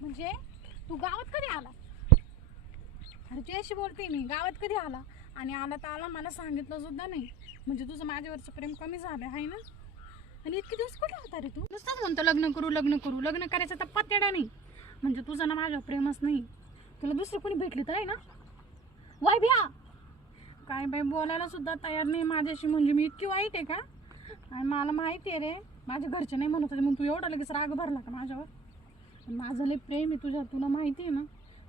म्हणजे तू गावात कधी आला? अरे तुझ्याशी बोलते मी. गावात कधी आला? आणि आला तर आला, मला सांगितलं सुद्धा नाही. म्हणजे तुझं माझ्यावरचं प्रेम कमी झालं आहे ना? आणि इतके दिवस कुठे होता रे तू? नुसतंच म्हणतो लग्न करू लग्न करू. लग्न करायचं तर पत्तेडा नाही. म्हणजे तुझं ना माझ्यावर प्रेमच नाही. तुला दुसरी कोणी भेटली तर आहे ना? वाय भ्या काय बाई बोलायला सुद्धा तयार नाही माझ्याशी. म्हणजे मी इतकी वाईट आहे का? आणि मला माहिती आहे रे, माझ्या घरचे नाही म्हणत होते म्हणून तू एवढा लगेच राग भरला का माझ्यावर? माझं लय प्रेम आहे तुझ्या, तुला माहिती आहे ना.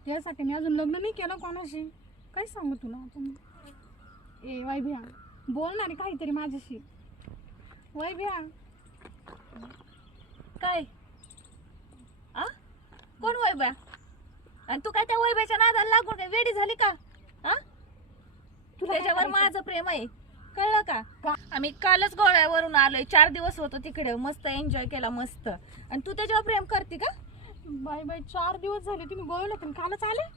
त्यासाठी मी अजून लग्न नाही केलं कोणाशी. काय सांगू तुला आपण? ए वाय भ्या बोलणार आहे काहीतरी माझ्याशी. वाय भ्या काय कोण वैभ्या? आणि तू काय त्या वैभ्याच्या नादाला लागून काय वेडी झाली का? त्याच्यावर माझं प्रेम आहे, कळलं का? आम्ही कालच गोव्यावरून आलोय, 4 दिवस होतो तिकडे, मस्त एन्जॉय केला मस्त. आणि तू त्याच्यावर प्रेम करते का? बाय बाय 4 दिवस झाले तुम्ही गोव्याला पण कालच आले?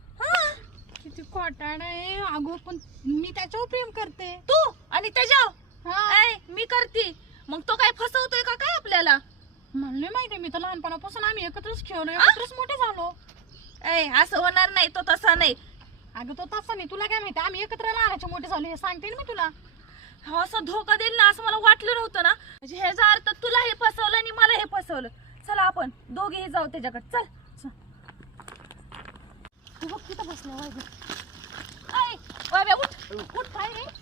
किती खोटाड आहे अगो. पण मी त्याच्यावर प्रेम करते. तू आणि त्याच्यावर मी करते, मग तो काय फसवतोय का काय आपल्याला? मला नाही माहिती. मी तर लहानपणापासून आम्ही एकत्रच खेळलो, एकत्रच मोठे झालो. असं होणार नाही, तो तसा नाही. अगं तो तसा नाही, तुला काय माहिती? आम्ही एकत्र लहानाचे मोठे झालो हे सांगते ना मी तुला. असं धोका देईल ना असं मला वाटलं नव्हतं ना. म्हणजे ह्याचा अर्थ तुला हे फसवलं आणि मला हे फसवलं. चला आपण दोघेही जाऊ त्याच्याकडे. चल तू बघ तिथं बसल्या उठ.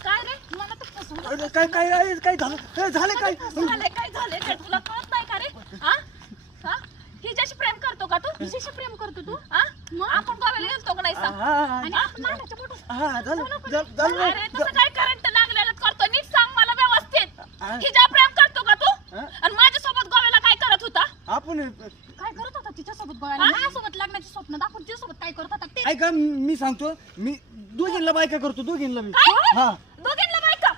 काय रे मला तर फसवलं. काय काय काय झालं? झालं काय? काय झालंय ते तुला कळत नाही का रे? हिच्याशी प्रेम करतो का तू? हिच्याशी प्रेम करतो तू? मग आपण गोव्याला गेलतो का नाही सांग? आणि आपण लहानाचे मोठे अरे तसं काय करंट लागलेलं करतो, नीट सांग मला व्यवस्थित. हिच्या प्रेम करतो का तू? आणि माझ्यासोबत गोव्याला काय करत होता? आपण काय करत होता तिच्यासोबत गोव्याला? माझ्यासोबत लग्नाचे स्वप्न दाखवून तिच्यासोबत काय करत होता ते? ऐका मी सांगतो, मी दोघींना बायका करतो, दोघींना मी. दोघींना बायका?